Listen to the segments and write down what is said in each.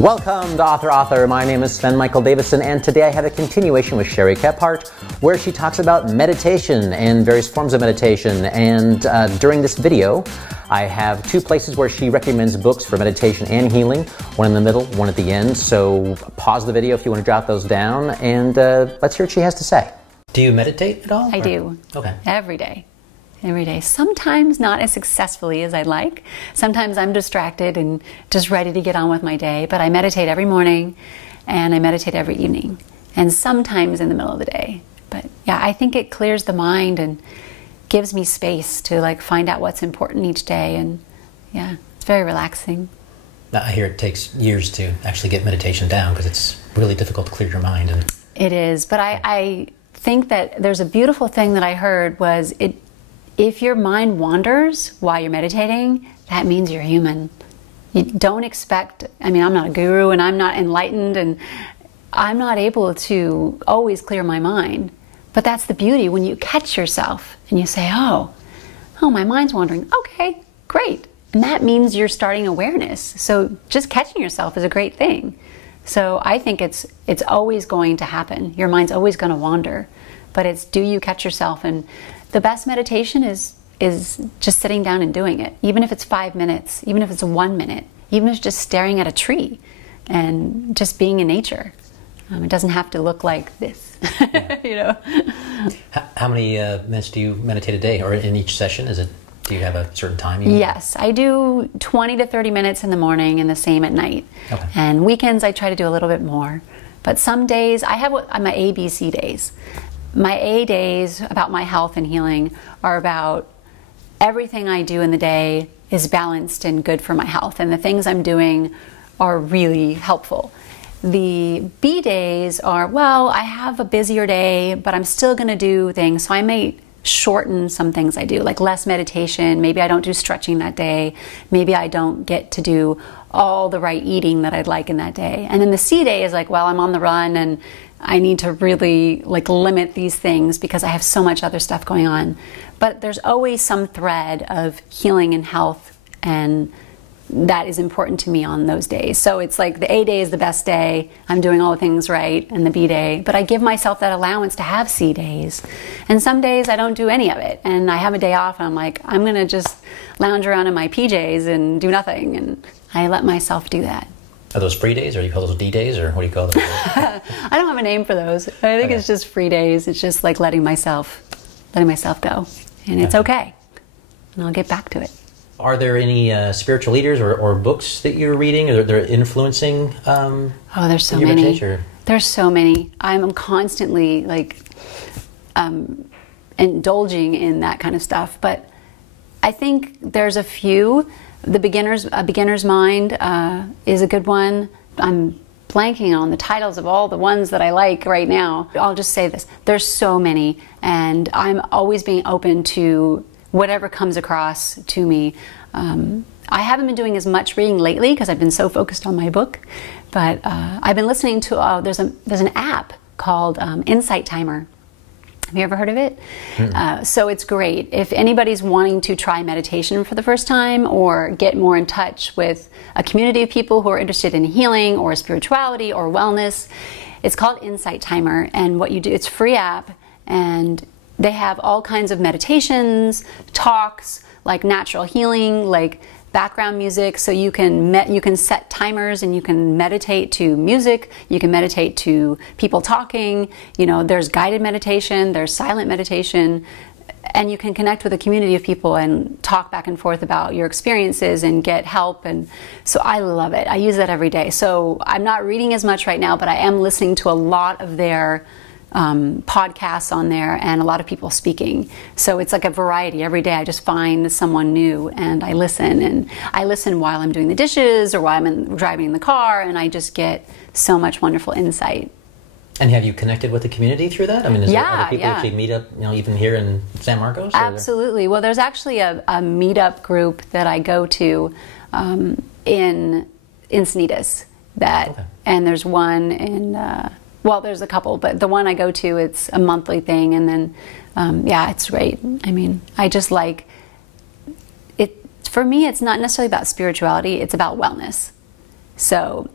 Welcome to Author. My name is Sven Michael Davison, and today I have a continuation with Cherie Kephart, where she talks about meditation and various forms of meditation. And during this video, I have two places where she recommends books for meditation and healing, one in the middle, one at the end. So pause the video if you want to jot those down, and let's hear what she has to say. Do you meditate at all? I do. Okay. Every day. Every day. Sometimes not as successfully as I'd like. Sometimes I'm distracted and just ready to get on with my day. But I meditate every morning and I meditate every evening. And sometimes in the middle of the day. But yeah, I think it clears the mind and gives me space to like find out what's important each day. And yeah, it's very relaxing. I hear it takes years to actually get meditation down because it's really difficult to clear your mind. And it is. But I think that there's a beautiful thing that I heard was if your mind wanders while you're meditating, that means you're human. You don't expect, I mean, I'm not a guru and I'm not enlightened and I'm not able to always clear my mind. But that's the beauty when you catch yourself and you say, oh, my mind's wandering. Okay, great. And that means you're starting awareness. So just catching yourself is a great thing. So I think it's always going to happen. Your mind's always going to wander. But it's, do you catch yourself? And the best meditation is just sitting down and doing it. Even if it's 5 minutes, even if it's 1 minute, even if it's just staring at a tree and just being in nature. It doesn't have to look like this, you know. How many minutes do you meditate a day, or in each session? Do you have a certain time? Yes, I do 20 to 30 minutes in the morning and the same at night. Okay. And weekends I try to do a little bit more. But some days, I have my ABC days. My A days about my health and healing are about everything I do in the day is balanced and good for my health, and the things I'm doing are really helpful. The B days are, well, I have a busier day, but I'm still going to do things, so I may shorten some things I do, like less meditation. Maybe I don't do stretching that day. Maybe I don't get to do all the right eating that I'd like in that day. And then the C day is like, well, I'm on the run and I need to really like limit these things because I have so much other stuff going on. But there's always some thread of healing and health, and that is important to me on those days. So it's like the A day is the best day. I'm doing all the things right, and the B day. But I give myself that allowance to have C days. And some days I don't do any of it. And I have a day off and I'm like, I'm going to just lounge around in my PJs and do nothing. And I let myself do that. Are those free days, or do you call those D days, or what do you call them? I don't have a name for those. I think it's just free days. It's just like letting myself go. And it's okay. And I'll get back to it. Are there any spiritual leaders or books that you're reading or that are influencing oh, there's so many. There's so many. I'm constantly like indulging in that kind of stuff. But I think there's a few. A Beginner's Mind is a good one. I'm blanking on the titles of all the ones that I like right now. I'll just say this. There's so many, and I'm always being open to whatever comes across to me. I haven't been doing as much reading lately because I've been so focused on my book, but I've been listening to, there's an app called Insight Timer. Have you ever heard of it? So it's great. If anybody's wanting to try meditation for the first time or get more in touch with a community of people who are interested in healing or spirituality or wellness, it's called Insight Timer. And what you do, it's a free app, and they have all kinds of meditations, talks, like natural healing, like background music, so you can set timers and you can meditate to music, you can meditate to people talking, you know, there's guided meditation, there's silent meditation, and you can connect with a community of people and talk back and forth about your experiences and get help. And so I love it. I use that every day. So I'm not reading as much right now, but I am listening to a lot of their podcasts on there and a lot of people speaking. So it's like a variety. Every day I just find someone new and I listen while I'm doing the dishes or while I'm driving in the car, and I just get so much wonderful insight. And have you connected with the community through that? I mean, is there other people that you meet up, you know, even here in San Marcos? Absolutely. Well, there's actually a meetup group that I go to in Encinitas and there's one in well, there's a couple, but the one I go to, it's a monthly thing, and then, yeah, it's great. I mean, I just like it. For me, it's not necessarily about spirituality, it's about wellness. So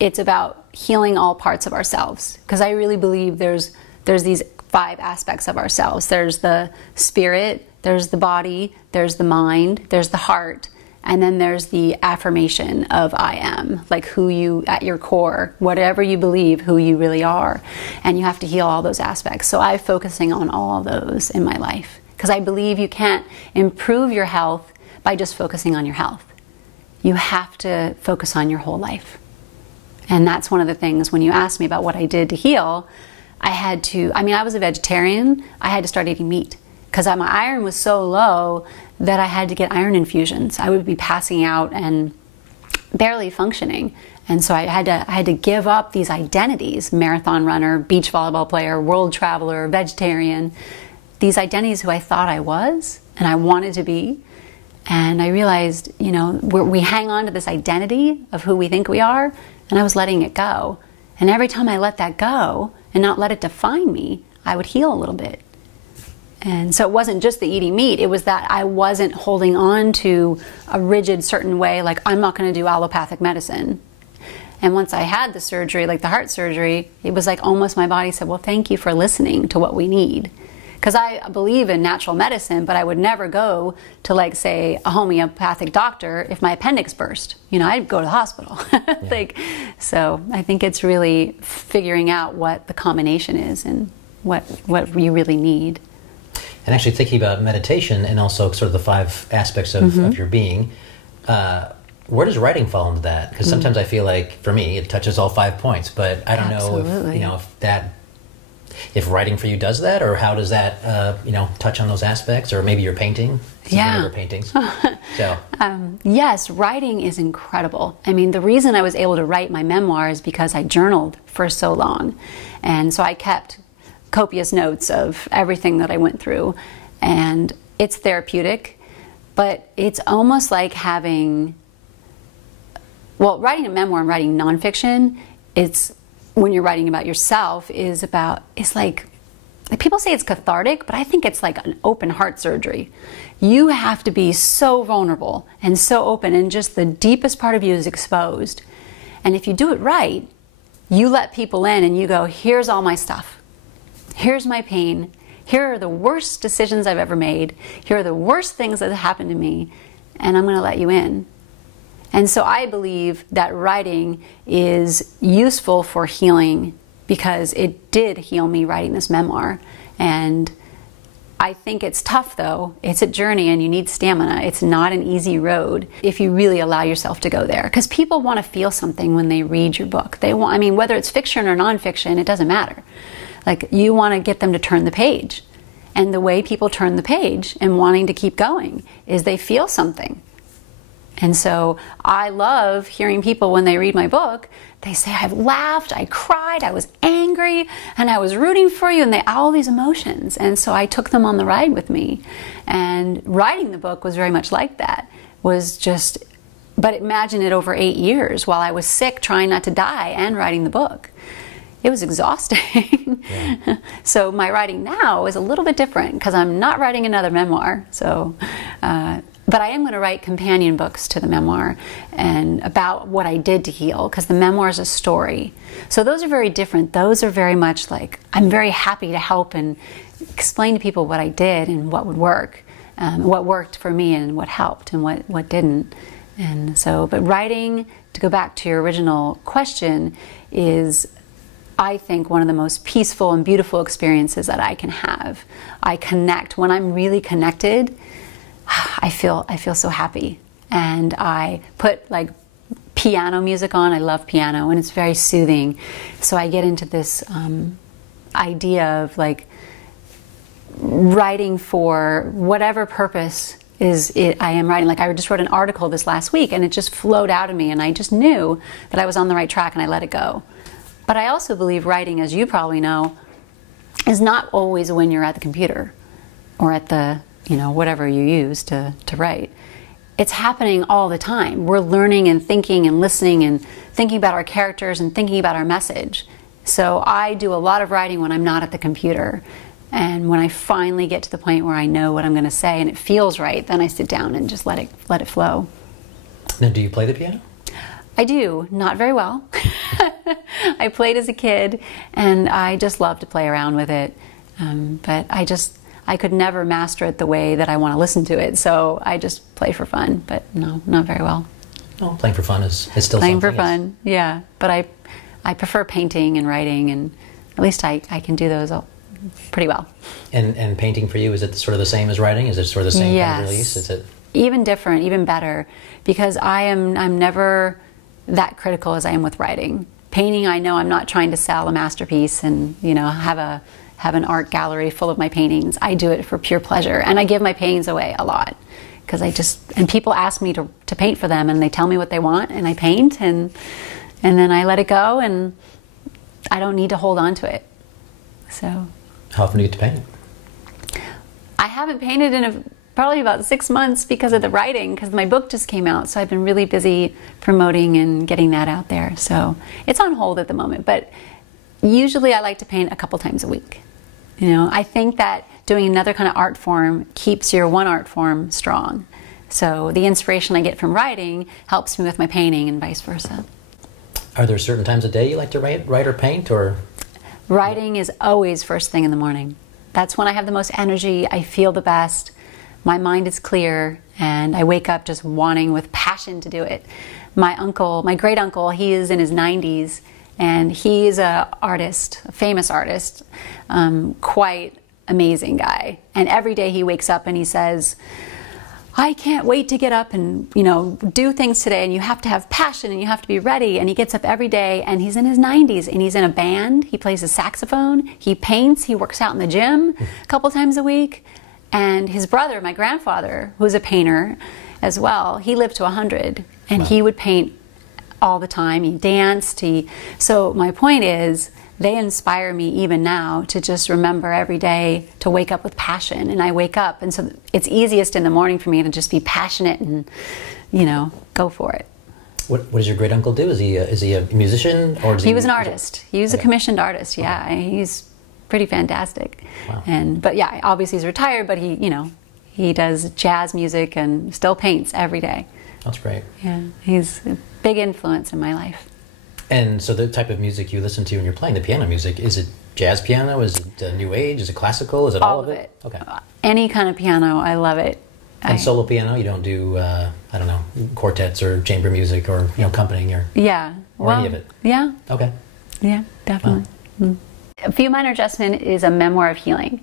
it's about healing all parts of ourselves, because I really believe there's these 5 aspects of ourselves. There's the spirit, there's the body, there's the mind, there's the heart, and then there's the affirmation of I am, like who you, at your core, whatever you believe, who you really are. And you have to heal all those aspects. So I'm focusing on all of those in my life, because I believe you can't improve your health by just focusing on your health. You have to focus on your whole life. And that's one of the things, when you asked me about what I did to heal, I was a vegetarian. I had to start eating meat because my iron was so low that I had to get iron infusions. I would be passing out and barely functioning. And so I had to give up these identities: marathon runner, beach volleyball player, world traveler, vegetarian, these identities who I thought I was and I wanted to be. And I realized, we hang on to this identity of who we think we are, and I was letting it go. And every time I let that go and not let it define me, I would heal a little bit. And so it wasn't just the eating meat, it was that I wasn't holding on to a rigid certain way, like I'm not going to do allopathic medicine. And once I had the surgery, like the heart surgery, it was like almost my body said, well, thank you for listening to what we need. Because I believe in natural medicine, but I would never go to, like, say, a homeopathic doctor if my appendix burst. I'd go to the hospital. Yeah. So I think it's really figuring out what the combination is and what you really need. And actually thinking about meditation and also sort of the 5 aspects of your being, where does writing fall into that? Because sometimes I feel like, for me, it touches all 5 points, but I don't know if writing for you does that, or how does that touch on those aspects, or maybe your painting. Yeah. Paintings. Yes, writing is incredible. I mean, the reason I was able to write my memoir is because I journaled for so long, and so I kept copious notes of everything that I went through, and it's therapeutic, but it's almost like writing a memoir and writing nonfiction, when you're writing about yourself, it's like people say it's cathartic, but I think it's like an open heart surgery. You have to be so vulnerable and so open, and just the deepest part of you is exposed. And if you do it right, you let people in and you go, here's all my stuff. Here's my pain. Here are the worst decisions I've ever made. Here are the worst things that have happened to me, and I'm going to let you in. And so I believe that writing is useful for healing, because it did heal me writing this memoir. And I think it's tough, though. It's a journey and you need stamina. It's not an easy road if you really allow yourself to go there. Because people want to feel something when they read your book. Whether it's fiction or nonfiction, it doesn't matter. Like, you want to get them to turn the page. And the way people turn the page and wanting to keep going is they feel something. And so I love hearing people, when they read my book, they say, I've laughed, I cried, I was angry, and I was rooting for you, and all these emotions. And so I took them on the ride with me. And writing the book was very much like that. But imagine it over 8 years while I was sick, trying not to die, and writing the book. It was exhausting. Yeah. So my writing now is a little bit different, because I'm not writing another memoir. But I am going to write companion books to the memoir, and about what I did to heal, because the memoir is a story. So those are very different. Those are very much like, I'm very happy to help and explain to people what I did and what would work, what worked for me and what helped and what didn't. And so, but writing, to go back to your original question, is, I think, one of the most peaceful and beautiful experiences that I can have. I connect. When I'm really connected, I feel so happy. And I put like piano music on. I love piano, and it's very soothing. So I get into this idea of like writing for whatever purpose I am writing. Like, I just wrote an article this last week, and it just flowed out of me, and I just knew that I was on the right track, and I let it go. But I also believe writing, as you probably know, is not always when you're at the computer or at the, whatever you use to write. It's happening all the time. We're learning and thinking and listening and thinking about our characters and thinking about our message. So I do a lot of writing when I'm not at the computer. And when I finally get to the point where I know what I'm going to say and it feels right, then I sit down and just let it flow. Now, do you play the piano? I do. Not very well. I played as a kid, and I just love to play around with it. But I could never master it the way that I want to listen to it, so I just play for fun, but no, not very well. Oh, playing for fun is still playing something. For fun, yeah. But I prefer painting and writing, and at least I can do those pretty well. And painting for you, is it sort of the same as writing? Is it sort of the same kind of release? Is it even different, even better? Because I'm never that critical as I am with writing. Painting, I know I'm not trying to sell a masterpiece and have an art gallery full of my paintings. I do it for pure pleasure, and I give my paintings away a lot because and people ask me to paint for them, and they tell me what they want, and I paint, and then I let it go, and I don't need to hold on to it. So. How often do you get to paint? I haven't painted in probably about 6 months because of the writing, because my book just came out, so I've been really busy promoting and getting that out there. So it's on hold at the moment, but usually I like to paint a couple times a week. I think that doing another kind of art form keeps your one art form strong. So the inspiration I get from writing helps me with my painting and vice versa. Are there certain times of day you like to write or paint, or? Writing is always first thing in the morning. That's when I have the most energy, I feel the best, my mind is clear, and I wake up just wanting with passion to do it. My great uncle, he is in his 90s, and he's an artist, a famous artist, quite amazing guy. And every day he wakes up and he says, I can't wait to get up and do things today, and you have to have passion and you have to be ready. And he gets up every day, and he's in his 90s, and he's in a band, he plays a saxophone, he paints, he works out in the gym a couple times a week. And his brother, my grandfather, who's a painter as well, he lived to 100, and he would paint all the time. He danced. So my point is, they inspire me even now to just remember every day to wake up with passion. And I wake up, and so it's easiest in the morning for me to just be passionate and, go for it. What does your great uncle do? Is he a musician, or he was an artist? He was a commissioned artist. Yeah, he's pretty fantastic. Wow. But yeah, obviously he's retired, but he does jazz music and still paints every day. That's great. Yeah, he's a big influence in my life. And so the type of music you listen to when you're playing the piano music, is it jazz piano? Is it new age? Is it classical? Is it all of it? Okay. Any kind of piano, I love it. And solo piano, you don't do, quartets or chamber music or, accompanying or any of it? Yeah. Okay. Yeah, definitely. Wow. A Few Minor Adjustment is a memoir of healing.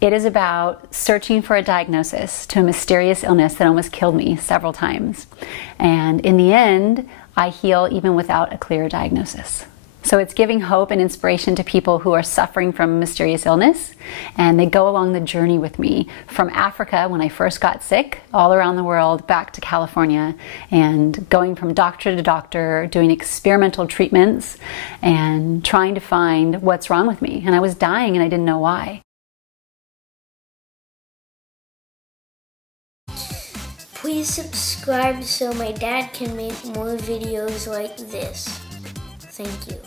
It is about searching for a diagnosis to a mysterious illness that almost killed me several times. And in the end, I heal even without a clear diagnosis. So it's giving hope and inspiration to people who are suffering from a mysterious illness, and they go along the journey with me from Africa when I first got sick, all around the world, back to California, and going from doctor to doctor, doing experimental treatments, and trying to find what's wrong with me. And I was dying and I didn't know why. Please subscribe so my dad can make more videos like this. Thank you.